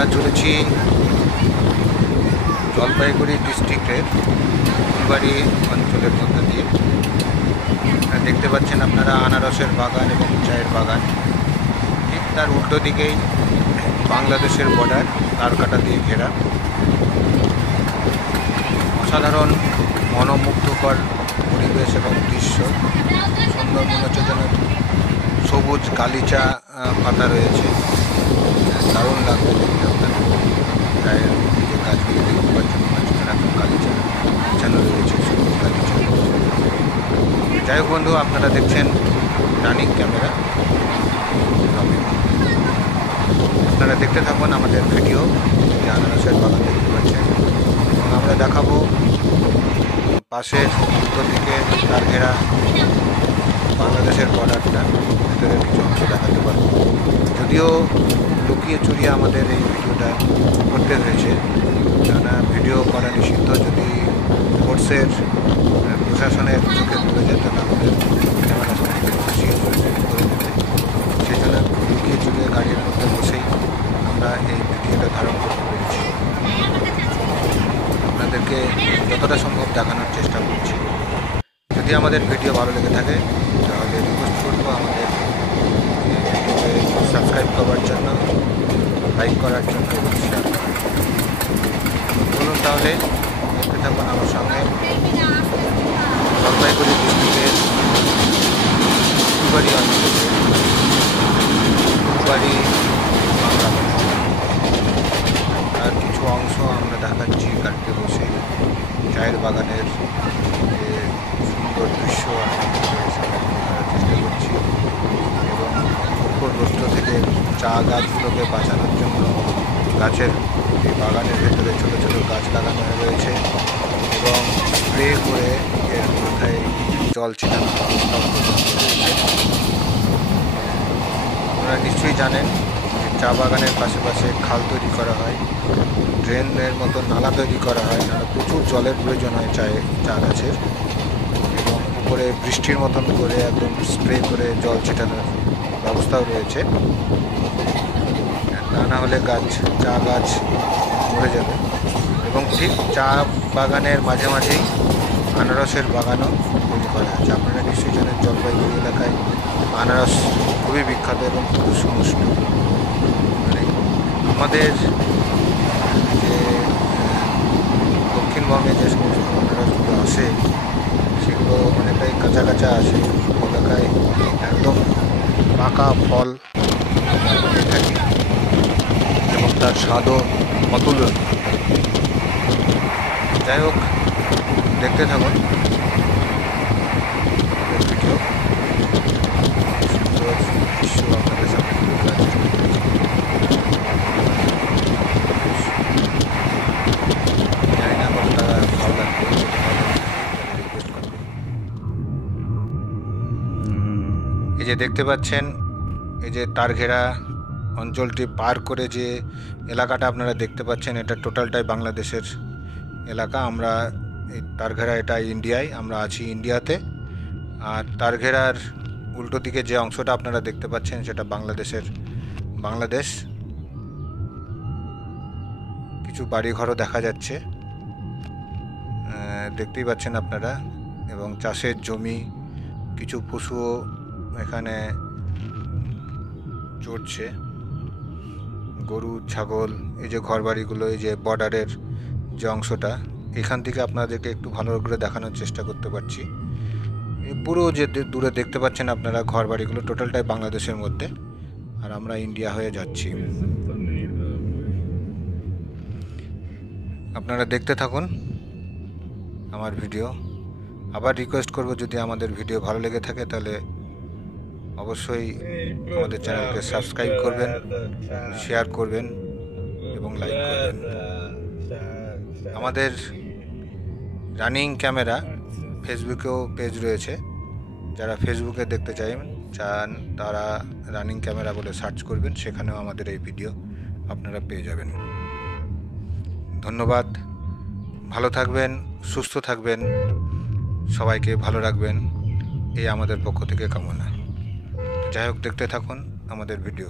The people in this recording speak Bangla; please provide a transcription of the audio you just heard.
আমরা চলেছি জলপাইগুড়ি ডিস্ট্রিক্টের ফুলবাড়ি অঞ্চলের মধ্যে দিয়ে। দেখতে পাচ্ছেন আপনারা আনারসের বাগান এবং চায়ের বাগান। ঠিক তার উল্টো দিকেই বাংলাদেশের বর্ডার তারকাটা দিয়ে ঘেরা। অসাধারণ মনোমুগ্ধকর পরিবেশ এবং দৃশ্য, সুন্দর মনে হচ্ছে যেন সবুজ গালিচা পাতা রয়েছে। দারুণ লাগবে দেখতে আপনার গায়ের যে গাছগুলো দেখতে পাচ্ছেন এখন গালিচা বিছানো রয়েছে, সবুজ গালিচা। যাই হোক বন্ধু, আপনারা দেখছেন রানিং ক্যামেরা। আপনারা দেখতে থাকুন আমাদের ভিডিও, যে আনারসের বাগান দেখতে পাচ্ছেন, এবং আমরা দেখাবো পাশের উত্তর দিকে তার ঘেরা বাংলাদেশের বর্ডারটা, ভিতরের কিছু অংশ দেখাতে পারবো। যদিও লুকিয়ে চুরিয়ে আমাদের এই ভিডিওটা করতে হয়েছে, কেননা ভিডিও করা নিষিদ্ধ। যদি ফোর্সের প্রশাসনের চোখে পড়ে যেত না, আমাদের ক্যামেরা খুশিয়ে করে দেবে। সেই জন্য লুকিয়ে চুরিয়ে গাড়ির মধ্যে বসেই আমরা এই ভিডিওটা ধারণ করতে পেরেছি। আপনাদেরকে যতটা সম্ভব দেখানোর চেষ্টা করছি। যদি আমাদের ভিডিও ভালো লেগে থাকে তাহলে রিকোয়েস্ট করবো আমাদের ভিডিওকে সাবস্ক্রাইব করার জন্য, লাইক করার জন্য এবং শেয়ার করার জন্য। বলুন তাহলে দেখতে থাকুন আমার সঙ্গে জলপাইগুড়ি ডিস্ট্রিক্টের ফুলবাড়ি অঞ্চলে ফুলবাড়ি বাংলা আর কিছু অংশ আমরা দেখাচ্ছি গাড়িতে বসে। চায়ের বাগানের যে সুন্দর দৃশ্য দেখার চেষ্টা করছি, এবং উপর রৌদ্র থেকে চা গাছগুলোকে বাঁচানোর জন্য গাছের এই বাগানের ভেতরে ছোটো ছোটো গাছ লাগানো রয়েছে, এবং স্প্রে করে এর মাথায় জল ছিটানোর ব্যবস্থা রয়েছে। আপনারা নিশ্চয়ই জানেন যে চা বাগানের পাশে পাশে খাল তৈরি করা হয়, ড্রেনের মতো নালা তৈরি করা হয়, নাহলে প্রচুর জলের প্রয়োজন হয় চা গাছের, এবং উপরে বৃষ্টির মতন করে একদম স্প্রে করে জল ছিটানোর ব্যবস্থাও রয়েছে। তা না হলে চা গাছ মরে যাবে। এবং ঠিক চা বাগানের মাঝে মাঝেই আনারসের বাগানও তৈরি করা হয়েছে। আপনারা নিশ্চয়ই জানেন জলপাইগুড়ি এলাকায় আনারস খুবই বিখ্যাত এবং খুবই সুমিষ্ট। মানে আমাদের যে দক্ষিণবঙ্গে যে সমস্ত আনারসগুলো আসে সেগুলো অনেকটাই কাঁচা কাঁচা আসে, এলাকায় একদম পাকা ফল থাকে এবং তার স্বাদও অতুলনীয়। যাই হোক, দেখতে থাকুন ভিডিও। সুন্দর দৃশ্য আপনাদের সামনে তুলে ধরার চেষ্টা করছি। জানি না কতটা ভালো লাগবে, রিকোয়েস্ট করবেন। এই যে দেখতে পাচ্ছেন, এই যে তার ঘেরা অঞ্চলটি পার করে যে এলাকাটা আপনারা দেখতে পাচ্ছেন, এটা টোটালটাই বাংলাদেশের এলাকা। আমরা এই তারঘেরা, এটা ইন্ডিয়ায়, আমরা আছি ইন্ডিয়াতে। আর তারঘেরার উল্টো দিকে যে অংশটা আপনারা দেখতে পাচ্ছেন সেটা বাংলাদেশ। কিছু বাড়িঘরও দেখা যাচ্ছে, দেখতেই পাচ্ছেন আপনারা, এবং চাষের জমি, কিছু পশুও এখানে চড়ছে, গরু ছাগল। এই যে ঘরবাড়িগুলো, এই যে বর্ডারের যে অংশটা, এখান থেকে আপনাদেরকে একটু ভালো করে দেখানোর চেষ্টা করতে পারছি। এই পুরো যে দূরে দেখতে পাচ্ছেন আপনারা ঘরবাড়িগুলো, টোটালটাই বাংলাদেশের মধ্যে, আর আমরা ইন্ডিয়া হয়ে যাচ্ছি। আপনারা দেখতে থাকুন আমার ভিডিও। আবার রিকোয়েস্ট করব, যদি আমাদের ভিডিও ভালো লেগে থাকে তাহলে অবশ্যই আমাদের চ্যানেলকে সাবস্ক্রাইব করবেন, শেয়ার করবেন এবং লাইক করবেন। আমাদের রানিং ক্যামেরা ফেসবুকেও পেজ রয়েছে, যারা ফেসবুকে দেখতে চান তারা রানিং ক্যামেরা বলে সার্চ করবেন, সেখানেও আমাদের এই ভিডিও আপনারা পেয়ে যাবেন। ধন্যবাদ, ভালো থাকবেন, সুস্থ থাকবেন, সবাইকে ভালো রাখবেন, এই আমাদের পক্ষ থেকে কামনা। যাই হোক, দেখতে থাকুন আমাদের ভিডিও।